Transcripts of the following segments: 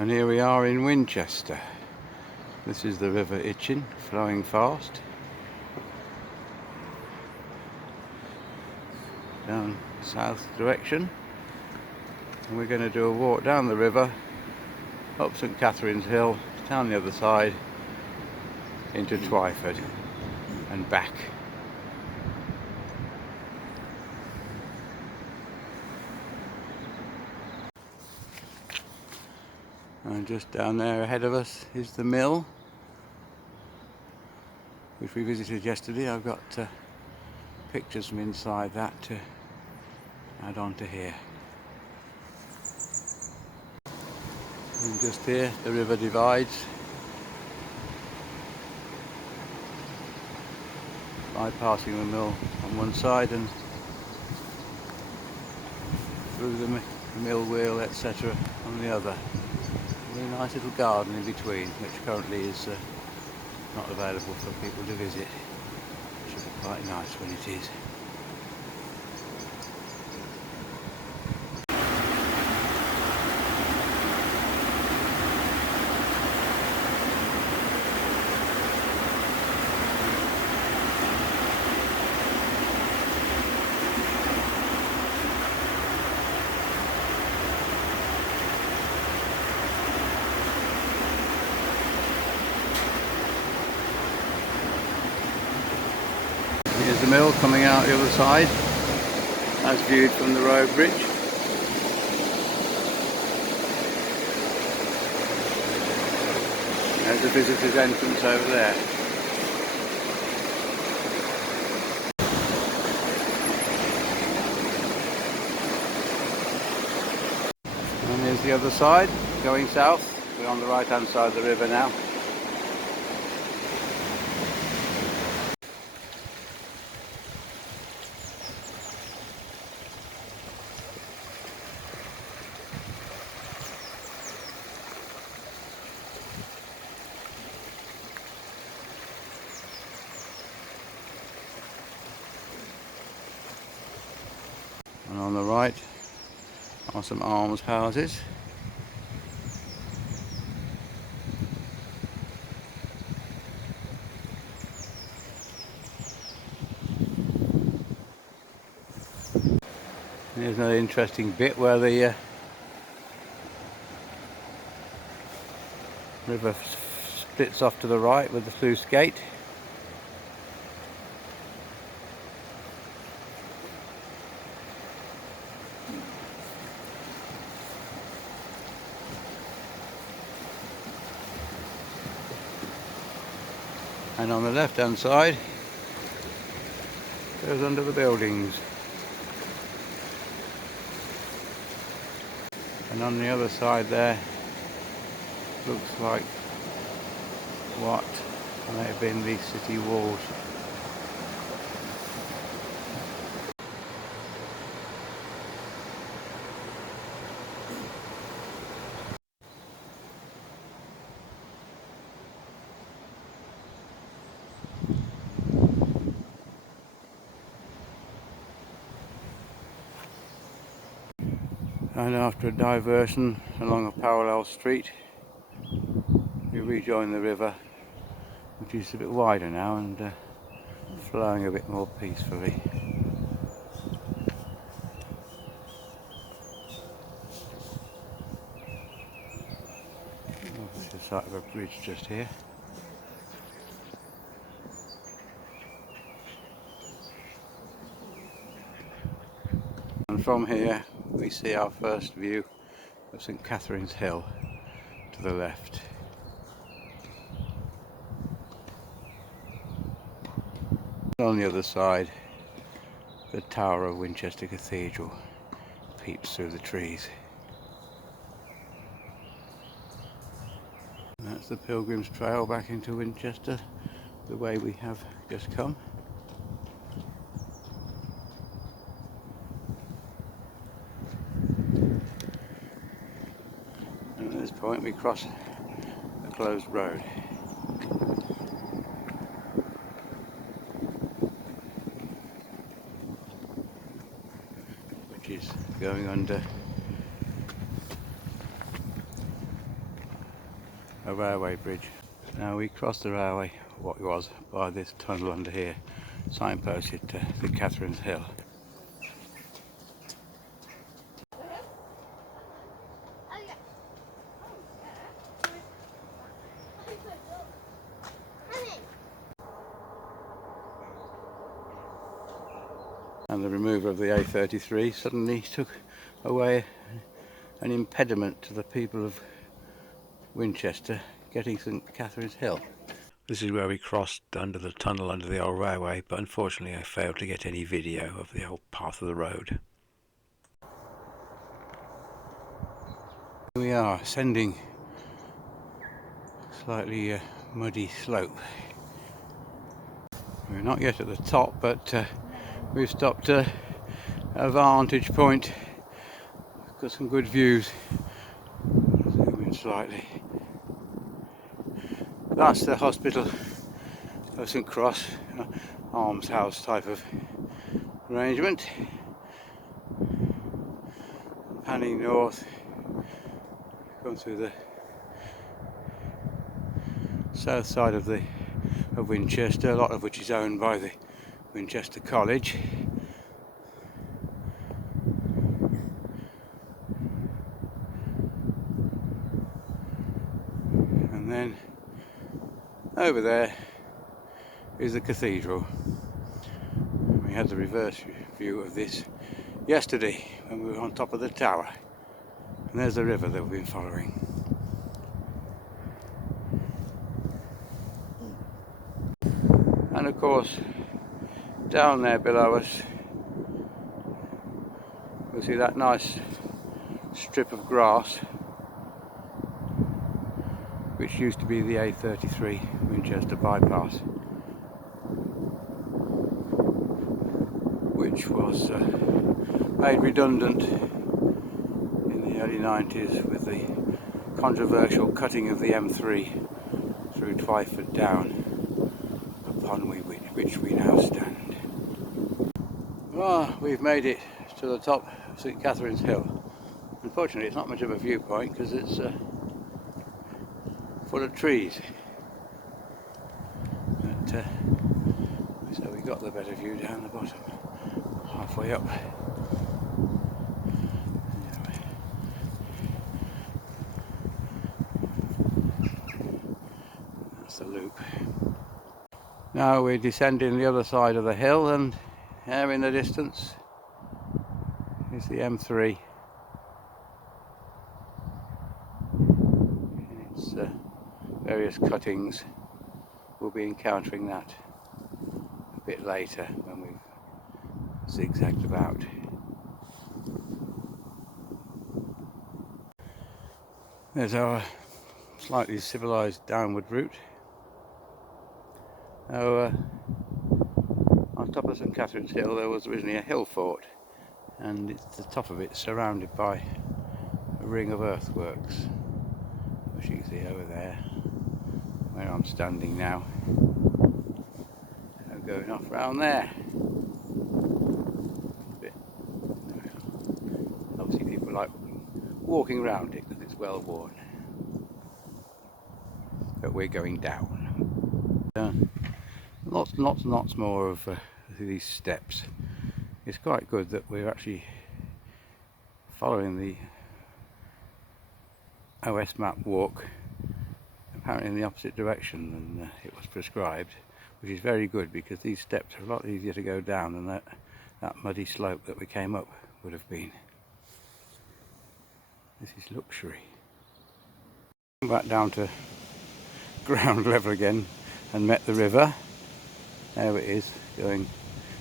And here we are in Winchester. This is the River Itchen, flowing fast down south direction, and we're going to do a walk down the river, up St Catherine's Hill, down the other side into Twyford and back. And just down there ahead of us is the mill, which we visited yesterday. I've got pictures from inside that to add on to here. And just here the river divides, bypassing the mill on one side and through the mill wheel, etc. on the other. With a nice little garden in between, which currently is not available for people to visit. It should be quite nice when it is. Here's the mill coming out the other side, as viewed from the road bridge. There's the visitor's entrance over there. And here's the other side, going south. We're on the right hand side of the river now. And on the right are some almshouses. Here's another interesting bit where the river splits off to the right with the sluice gate. And on the left hand side goes under the buildings. And on the other side there looks like what may have been the city walls. And after a diversion along a parallel street, we rejoin the river, which is a bit wider now and flowing a bit more peacefully. There's the side of a bridge just here. And from here we see our first view of St Catherine's Hill to the left. On the other side, the tower of Winchester Cathedral peeps through the trees. And that's the Pilgrim's Trail back into Winchester, the way we have just come. And at this point we cross a closed road. Which is going under a railway bridge. Now we crossed the railway, what it was, by this tunnel under here, signposted to the Catherine's Hill. And the removal of the A33 suddenly took away an impediment to the people of Winchester getting to Catherine's Hill. This is where we crossed under the tunnel under the old railway, but unfortunately I failed to get any video of the old path of the road. Here we are ascending a slightly muddy slope. We're not yet at the top, but we've stopped at a vantage point. Got some good views. Zoom in slightly. That's the hospital of St Cross, almshouse type of arrangement. Panning north, come through the south side of Winchester, a lot of which is owned by the Winchester College. And then over there is the cathedral. We had the reverse view of this yesterday when we were on top of the tower. And there's the river that we've been following. And of course, down there below us, we'll see that nice strip of grass, which used to be the A33 Winchester bypass, which was made redundant in the early 90s with the controversial cutting of the M3 through Twyford down, upon which we now stand. Well, we've made it to the top of St Catherine's Hill. Unfortunately, it's not much of a viewpoint because it's full of trees. But, so we got the better view down the bottom, halfway up. That's the loop. Now we're descending the other side of the hill, and there in the distance is the M3. And its various cuttings. We'll be encountering that a bit later when we've zigzagged about. There's our slightly civilised downward route. Now, on top of St Catherine's Hill there was originally a hill fort, and it's the top of it surrounded by a ring of earthworks, which you can see over there where I'm standing now. I'm going off round there. Obviously people like walking around it because it's well worn. But we're going down. Lots more of these steps. It's quite good that we're actually following the OS map walk, apparently in the opposite direction than it was prescribed, which is very good because these steps are a lot easier to go down than that muddy slope that we came up would have been. This is luxury. Back down to ground level again and met the river. There it is,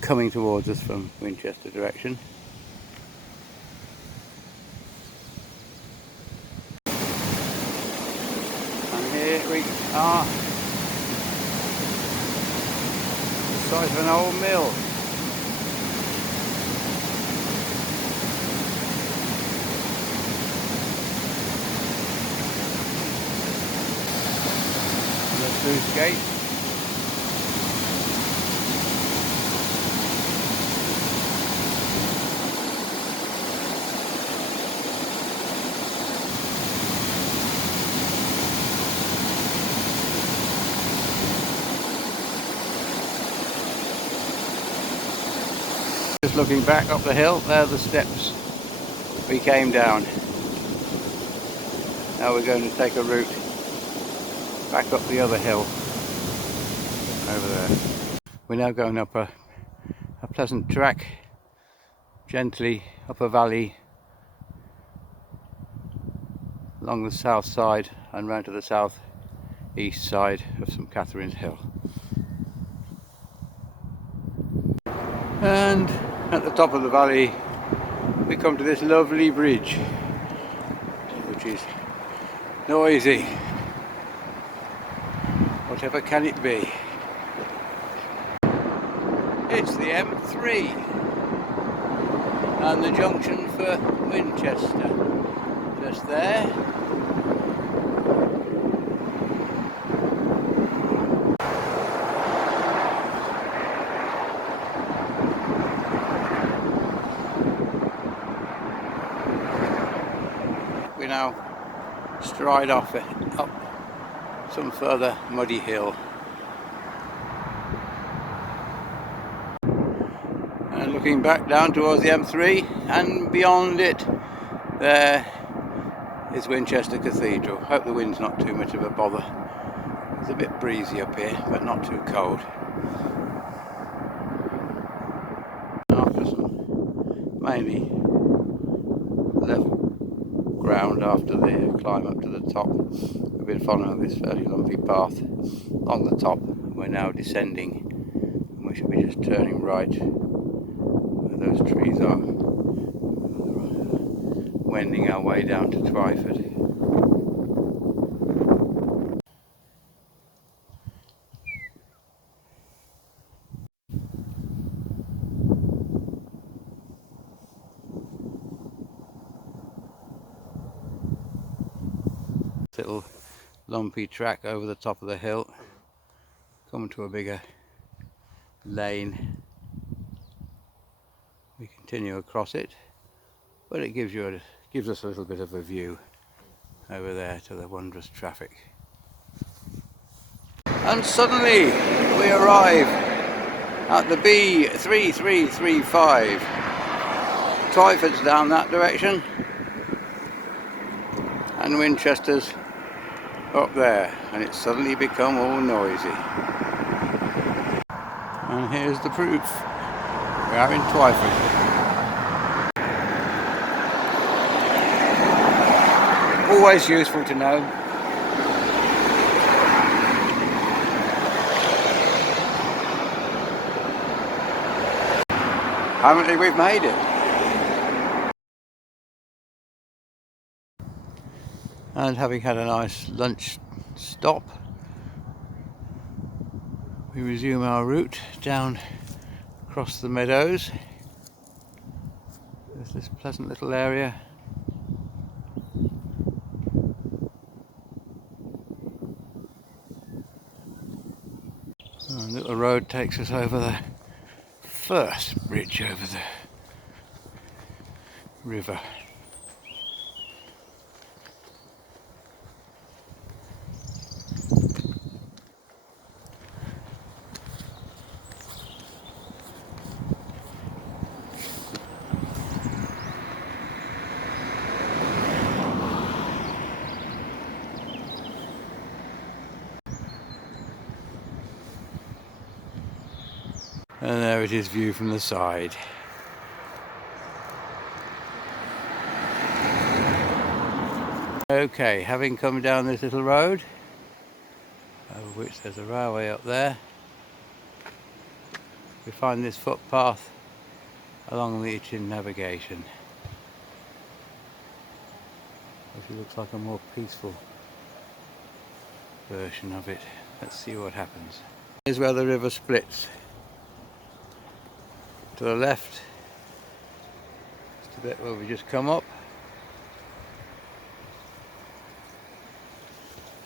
coming towards us from Winchester direction. And here we are, the site of an old mill. The sluice gate. just looking back up the hill. There are the steps we came down. Now we're going to take a route back up the other hill over there. We're now going up a pleasant track, gently up a valley along the south side and round to the south east side of St Catherine's Hill. And at the top of the valley we come to this lovely bridge, which is noisy. Whatever can it be? It's the M3 and the junction for Winchester. Just there. We now stride off it up some further muddy hill. And looking back down towards the M3, and beyond it there is Winchester Cathedral. Hope the wind's not too much of a bother. It's a bit breezy up here, but not too cold. After some mainly level ground after the climb up to the top, we've been following this fairly lumpy path along the top. We're now descending, and we should be just turning right where those trees are, wending our way down to Twyford. Little lumpy track over the top of the hill, come to a bigger lane. We continue across it, but it gives us a little bit of a view over there to the wondrous traffic. And suddenly we arrive at the B3335. Twyford's down that direction and Winchester's up there, and it's suddenly become all noisy. And here's the proof. We are in Twyford. Always useful to know. Apparently we've made it. And having had a nice lunch stop, we resume our route down across the meadows. There's this pleasant little area. And a little road takes us over the first bridge over the river. And there it is, view from the side. Okay, having come down this little road, over which there's a railway up there, we find this footpath along the Itchen navigation. It looks like a more peaceful version of it. Let's see what happens. Here's where the river splits. To the left, just a bit where we just come up,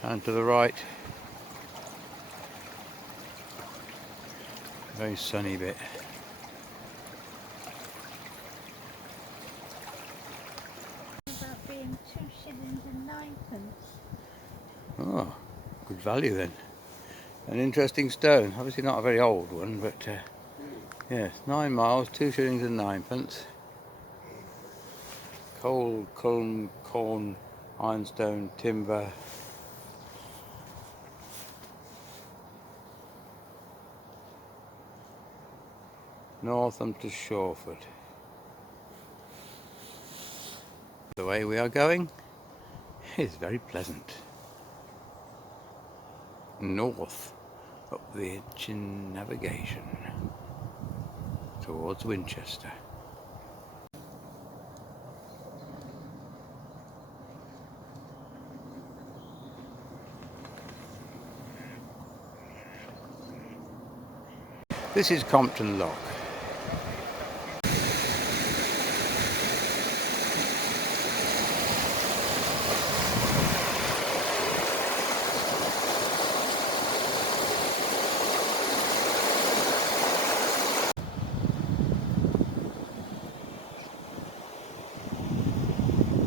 and to the right, a very sunny bit. About being 2 shillings and 9pence. Oh, good value then. An interesting stone. Obviously not a very old one, but Yes, 9 miles, 2 shillings and 9 pence. Coal, culm, corn, ironstone, timber. Northam to Shawford. The way we are going is very pleasant. North up the Itchen navigation towards Winchester. This is Compton Lock.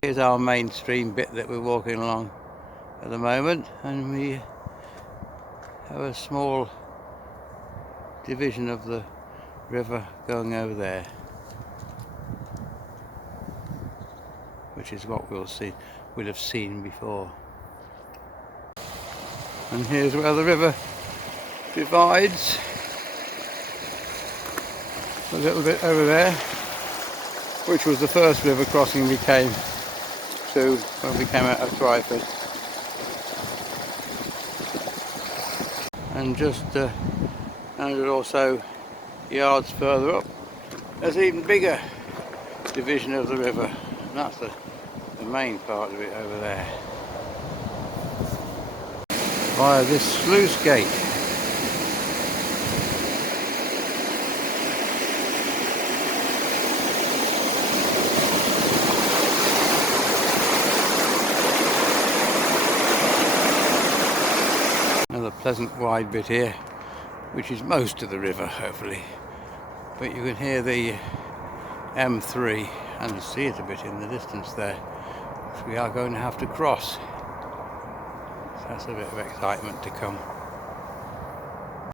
Here's our mainstream bit that we're walking along at the moment, and we have a small division of the river going over there, which is what we'll have seen before. And here's where the river divides a little bit over there, which was the first river crossing we came to when we came out of Twyford. And just 100 or so yards further up, there's an even bigger division of the river, and that's the main part of it over there, via this sluice gate. Another pleasant wide bit here, which is most of the river, hopefully, but you can hear the M3 and see it a bit in the distance there, which we are going to have to cross. So that's a bit of excitement to come.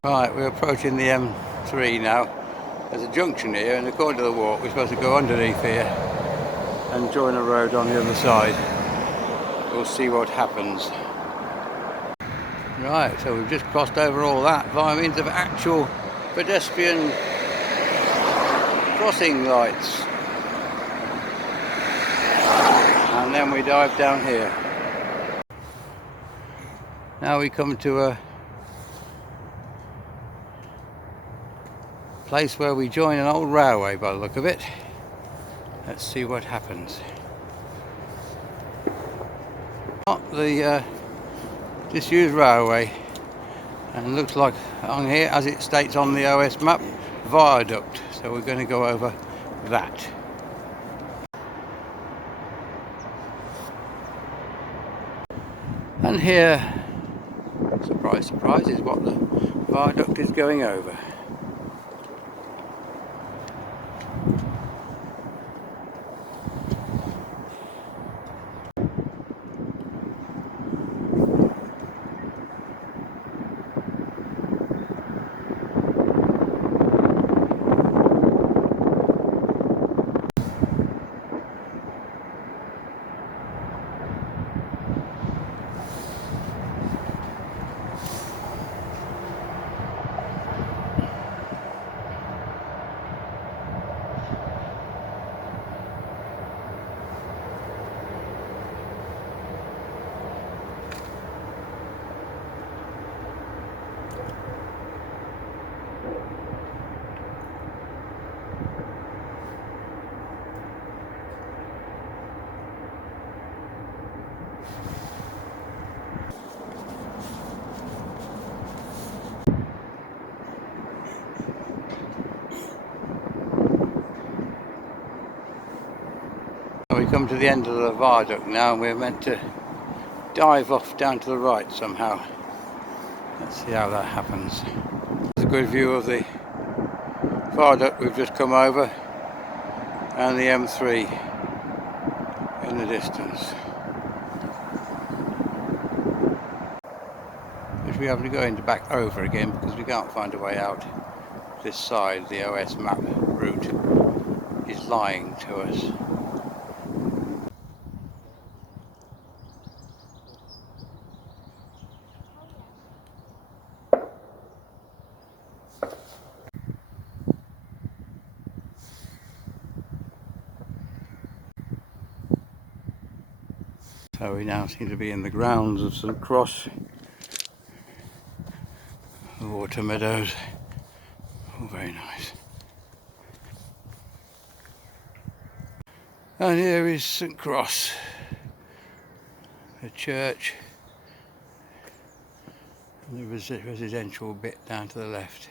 Right, we're approaching the M3 now. There's a junction here, and according to the walk we're supposed to go underneath here and join a road on the other side. We'll see what happens. Right, so we've just crossed over all that via means of actual pedestrian crossing lights. And then we dive down here. Now we come to a place where we join an old railway by the look of it. Let's see what happens. Not the disused railway, and looks like on here, as it states on the OS map, viaduct, so we're going to go over that. And here, surprise surprise, is what the viaduct is going over. We come to the end of the viaduct now, and we're meant to dive off down to the right somehow. Let's see how that happens. There's a good view of the viaduct we've just come over and the M3 in the distance, which we have to go into back over again because we can't find a way out this side, the OS map route is lying to us. So we now seem to be in the grounds of St Cross. The water meadows, all very nice. And here is St Cross, a church, and the residential bit down to the left.